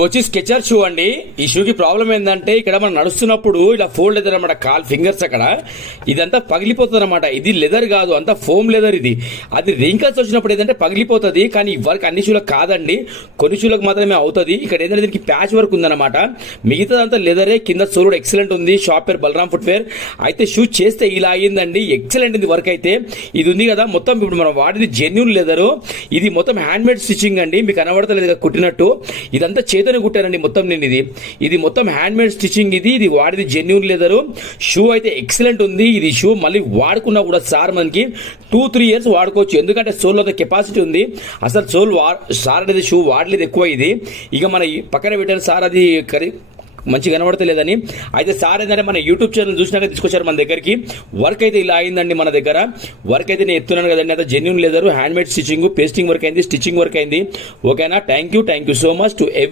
వచ్చి sketcher shoe అండి. ఈ షూకి ప్రాబ్లం ఏంటంటే ఇక్కడ మనం నడుస్తున్నప్పుడు ఇలా ఫోల్డ్ అవుతుంది అనమాట, కాల్ ఫింగర్స్ అక్కడ ఇదంతా పగిలిపోతుంది అనమాట. ఇది లెదర్ కాదు, అంతా ఫోమ్ లెదర్ ఇది. అది రింకల్స్ వచ్చినప్పుడు ఏంటంటే పగిలిపోతుంది, కానీ వర్క్ అన్ని షూలకు కాదండి, కొన్ని షూలకు మాత్రమే అవుతుంది. ఇక్కడ ఏంటంటే దీనికి ప్యాచ్ వర్క్ ఉందన్నమాట, మిగతాదంతా లెదరే. కింద సోల్ కూడా ఎక్సలెంట్ ఉంది. షాప్ పేరు బలరామ్ ఫుట్వేర్. అయితే షూ చేస్తే ఇలా అయ్యిందండి, ఎక్సలెంట్ ఉంది వర్క్ అయితే. ఇది ఉంది కదా మొత్తం ఇప్పుడు మనం వాడింది జెన్యూన్ లెదరు. ఇది మొత్తం హ్యాండ్ మేడ్ స్టిచ్చింగ్ అండి, మీకు కనబడతలేదు కుట్టినట్టు. ఇదంతా చేతనే కుట్టానండి మొత్తం నేను. ఇది మొత్తం హ్యాండ్ మేడ్ స్టిచ్చింగ్. ఇది వాడిది జెన్యూన్ లెదరు. షూ అయితే ఎక్సలెంట్ ఉంది. ఇది షూ మళ్ళీ వాడుకున్నా కూడా సార్ మనకి 2-3 ఇయర్స్ వాడుకోవచ్చు, ఎందుకంటే సోల్ లో కెపాసిటీ ఉంది. అసలు సార్ అనేది షూ వాడలేదు ఎక్కువ. ఇది ఇక మన పక్కన పెట్టారు సార్, అది మంచి కనబడతలేదని. అయితే సార్ ఏంటంటే మన యూట్యూబ్ ఛానల్ చూసినాక తీసుకొచ్చారు మన దగ్గరికి. వర్క్ అయితే ఇలా అయిందండి మన దగ్గర. వర్క్ అయితే నేను ఎత్తున్నాను కదండి, అయితే genuine leather, hand made stitching, pasting work అయింది, స్టిచ్చింగ్ వర్క్ అయింది. ఓకేనా? Thank you so much to every